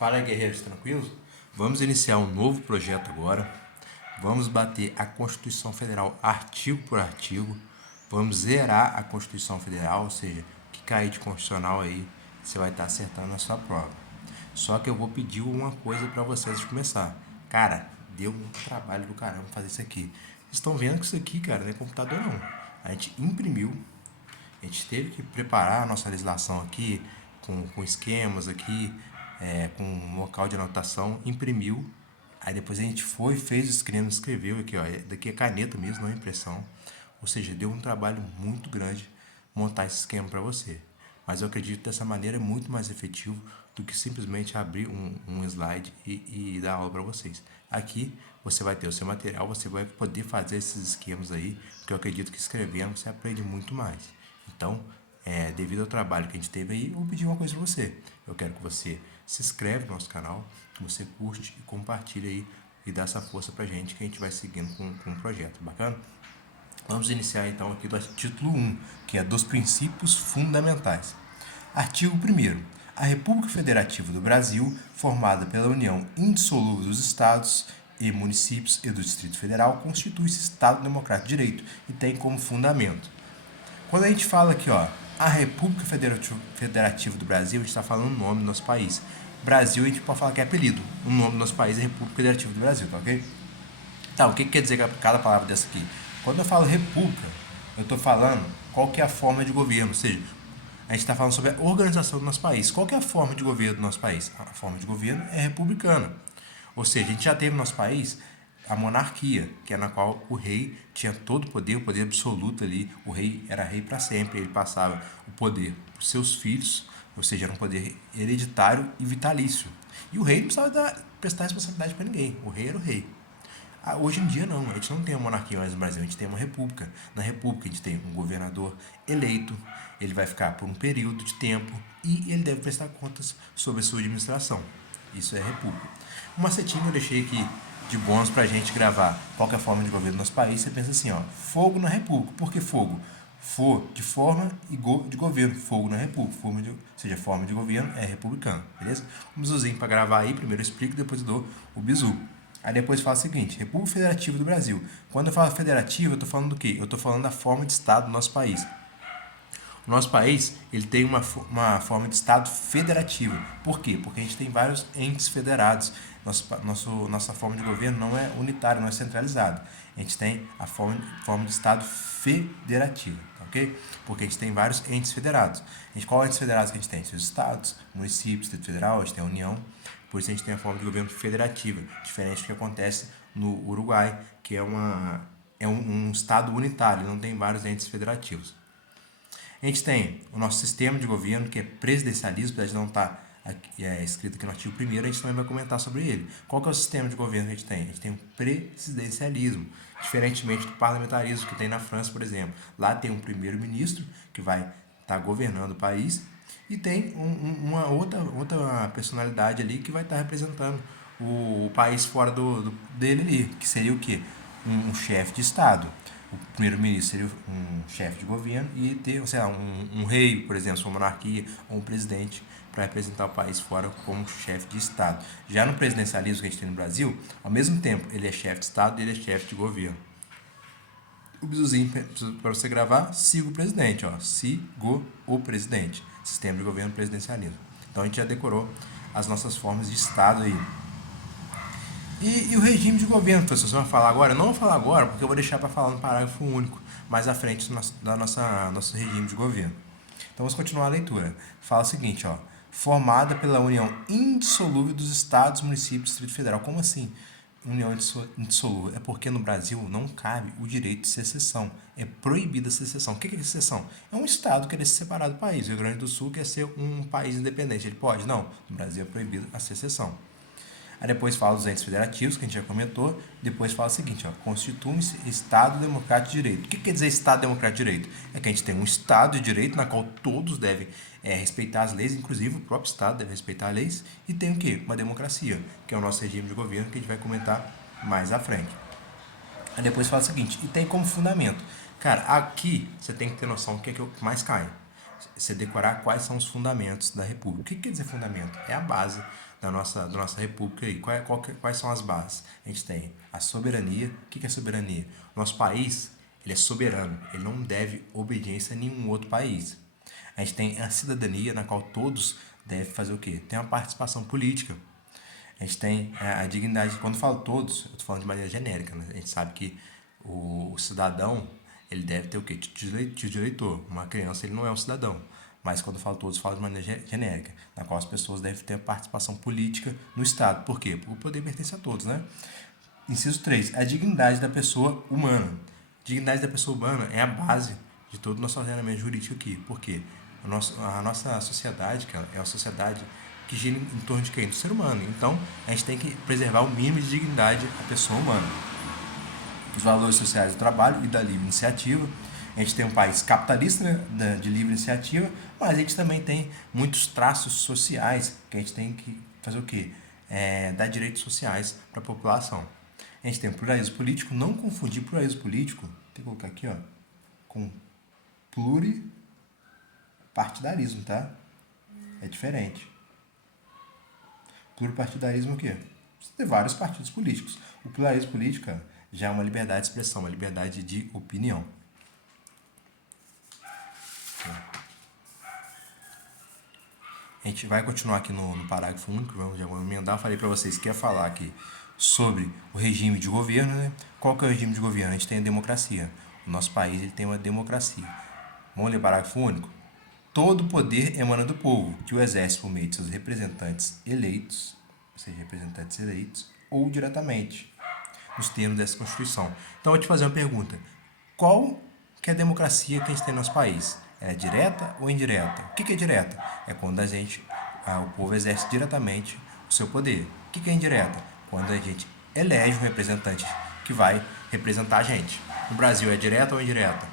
Fala aí, guerreiros, tranquilos? Vamos iniciar um novo projeto agora. Vamos bater a Constituição Federal artigo por artigo. Vamos zerar a Constituição Federal, ou seja, que cair de constitucional aí, você vai estar acertando na sua prova. Só que eu vou pedir uma coisa para vocês de começar. Cara, deu um trabalho do caramba fazer isso aqui. Vocês estão vendo que isso aqui, cara, não é computador não. A gente imprimiu, a gente teve que preparar a nossa legislação aqui, com esquemas aqui, com um local de anotação, imprimiu. Aí depois a gente foi, fez o esquema, escreveu aqui, ó. Daqui é caneta mesmo, não é impressão. Ou seja, deu um trabalho muito grande montar esse esquema para você. Mas eu acredito que dessa maneira é muito mais efetivo do que simplesmente abrir um slide e dar aula para vocês. Aqui você vai ter o seu material, você vai poder fazer esses esquemas aí, porque eu acredito que escrevendo você aprende muito mais. Então, devido ao trabalho que a gente teve aí, eu vou pedir uma coisa para você. Eu quero que você se inscreve no nosso canal, que você curte e compartilhe aí e dá essa força pra gente que a gente vai seguindo com o projeto. Bacana? Vamos iniciar então aqui do título 1, que é dos princípios fundamentais. Artigo 1º. A República Federativa do Brasil, formada pela união indissolúvel dos Estados e municípios e do Distrito Federal, constitui-se Estado Democrático de Direito e tem como fundamento. Quando a gente fala aqui, ó, a República Federativa do Brasil, a gente está falando o nome do nosso país. Brasil, a gente pode falar que é apelido. O nome do nosso país é República Federativa do Brasil, tá ok? Tá, o que quer dizer cada palavra dessa aqui? Quando eu falo república, eu estou falando qual que é a forma de governo, ou seja, a gente está falando sobre a organização do nosso país. Qual que é a forma de governo do nosso país? A forma de governo é republicana. Ou seja, a gente já teve no nosso país a monarquia, que é na qual o rei tinha todo o poder absoluto ali. O rei era rei para sempre, ele passava o poder para os seus filhos, ou seja, era um poder hereditário e vitalício. E o rei não precisava prestar responsabilidade para ninguém, o rei era o rei. Hoje em dia não, a gente não tem uma monarquia mais no Brasil, a gente tem uma república. Na república a gente tem um governador eleito, ele vai ficar por um período de tempo e ele deve prestar contas sobre a sua administração. Isso é república. Uma setinha eu deixei aqui de bônus pra gente gravar qual que é a forma de governo do nosso país. Você pensa assim, ó, fogo na república. Por que fogo? De forma e de governo. Fogo na república. Ou seja, forma de governo é republicano, beleza? Um bizuzinho para gravar aí, primeiro eu explico, depois eu dou o bizu. Aí depois fala o seguinte, República Federativa do Brasil. Quando eu falo federativa, eu estou falando do quê? Eu estou falando da forma de Estado do nosso país. O nosso país ele tem uma forma de Estado federativa. Por quê? Porque a gente tem vários entes federados. Nossa forma de governo não é unitária, não é centralizada. A gente tem a forma de Estado federativa, ok? Porque a gente tem vários entes federados. Qual entes federados que a gente tem? Os estados, municípios, Distrito Federal, a gente tem a União. Por isso a gente tem a forma de governo federativa, diferente do que acontece no Uruguai, que é um estado unitário, não tem vários entes federativos. A gente tem o nosso sistema de governo, que é presidencialismo, apesar de não estar escrito aqui no artigo 1º, a gente também vai comentar sobre ele. Qual que é o sistema de governo que a gente tem? A gente tem o presidencialismo, diferentemente do parlamentarismo que tem na França, por exemplo. Lá tem um primeiro-ministro que vai estar governando o país e tem uma outra personalidade ali que vai estar representando o país fora dele ali, que seria o quê? Um chefe de Estado. O primeiro-ministro seria um chefe de governo e ter, sei lá, um rei, por exemplo, uma monarquia, ou um presidente para representar o país fora como chefe de Estado. Já no presidencialismo que a gente tem no Brasil, ao mesmo tempo ele é chefe de Estado e ele é chefe de governo. O bizuzinho para você gravar, siga o presidente, ó, sigo o presidente, sistema de governo presidencialismo. Então a gente já decorou as nossas formas de Estado aí. E o regime de governo, professor, você vai falar agora? Eu não vou falar agora, porque eu vou deixar para falar no parágrafo único, mais à frente do nosso regime de governo. Então vamos continuar a leitura. Fala o seguinte, ó, formada pela união indissolúvel dos estados, municípios e Distrito Federal. Como assim? União indissolúvel? É porque no Brasil não cabe o direito de secessão. É proibida a secessão. O que é secessão? É um estado querer se separar do país. O Rio Grande do Sul quer ser um país independente. Ele pode? Não. No Brasil é proibida a secessão. Aí depois fala dos entes federativos, que a gente já comentou. Depois fala o seguinte, ó, constitui-se Estado Democrático de Direito. O que quer dizer Estado Democrático de Direito? É que a gente tem um Estado de Direito na qual todos devem respeitar as leis, inclusive o próprio Estado deve respeitar as leis. E tem o quê? Uma democracia, que é o nosso regime de governo, que a gente vai comentar mais à frente. Aí depois fala o seguinte, e tem como fundamento. Cara, aqui você tem que ter noção do que é que mais cai. você decorar quais são os fundamentos da República. O que quer dizer fundamento? É a base da nossa República aí. Quais são as bases? A gente tem a soberania. O que é soberania? Nosso país, ele é soberano. Ele não deve obediência a nenhum outro país. A gente tem a cidadania, na qual todos devem fazer o quê? Tem uma participação política. A gente tem a dignidade. Quando eu falo todos, eu estou falando de maneira genérica, né? A gente sabe que o cidadão, ele deve ter o quê? Título de eleitor. Uma criança, ele não é um cidadão. Mas quando eu falo todos, eu falo de maneira genérica, na qual as pessoas devem ter participação política no Estado. Por quê? Porque o poder pertence a todos, né? Inciso 3. A dignidade da pessoa humana. A dignidade da pessoa humana é a base de todo o nosso ordenamento jurídico aqui. Por quê? A nossa sociedade, cara, é uma sociedade que gira em torno de quem? Do ser humano. Então, a gente tem que preservar o mínimo de dignidade da pessoa humana. Os valores sociais do trabalho e da livre iniciativa. A gente tem um país capitalista, né, de livre iniciativa, mas a gente também tem muitos traços sociais que a gente tem que fazer o quê? Dar direitos sociais para a população. A gente tem o pluralismo político, não confundir pluralismo político, tem que colocar aqui, ó, com pluripartidarismo, tá? É diferente. Pluripartidarismo é o quê? Você tem vários partidos políticos. O pluralismo político, cara, já é uma liberdade de expressão, uma liberdade de opinião. A gente vai continuar aqui no parágrafo único, já vamos emendar. Eu falei para vocês que ia falar aqui sobre o regime de governo, né? Qual que é o regime de governo? A gente tem a democracia. O nosso país, ele tem uma democracia. Vamos ler o parágrafo único? Todo poder emana do povo, que o exerce por meio de seus representantes eleitos, ou seja, representantes eleitos, ou diretamente, nos termos dessa Constituição. Então, eu vou te fazer uma pergunta. Qual que é a democracia que a gente tem no nosso país? É direta ou indireta? O que é direta? É quando o povo exerce diretamente o seu poder. O que é indireta? Quando a gente elege um representante que vai representar a gente. No Brasil é direta ou indireta?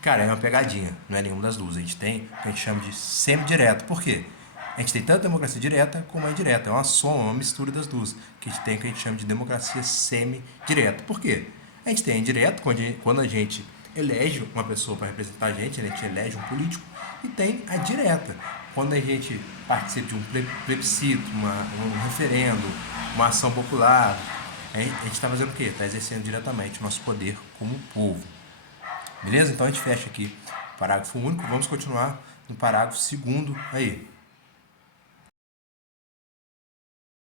Cara, é uma pegadinha, não é nenhuma das duas. A gente tem o que a gente chama de semidireto. Por quê? A gente tem tanto democracia direta como a indireta. É uma soma, uma mistura das duas. Que a gente tem o que a gente chama de democracia semidireta. Por quê? A gente tem a indireta, quando a gente elege uma pessoa para representar a gente elege um político. E tem a direta, quando a gente participa de um plebiscito, um referendo, uma ação popular. A gente está fazendo o quê? Está exercendo diretamente o nosso poder como povo. Beleza? Então a gente fecha aqui o parágrafo único. Vamos continuar no parágrafo segundo aí.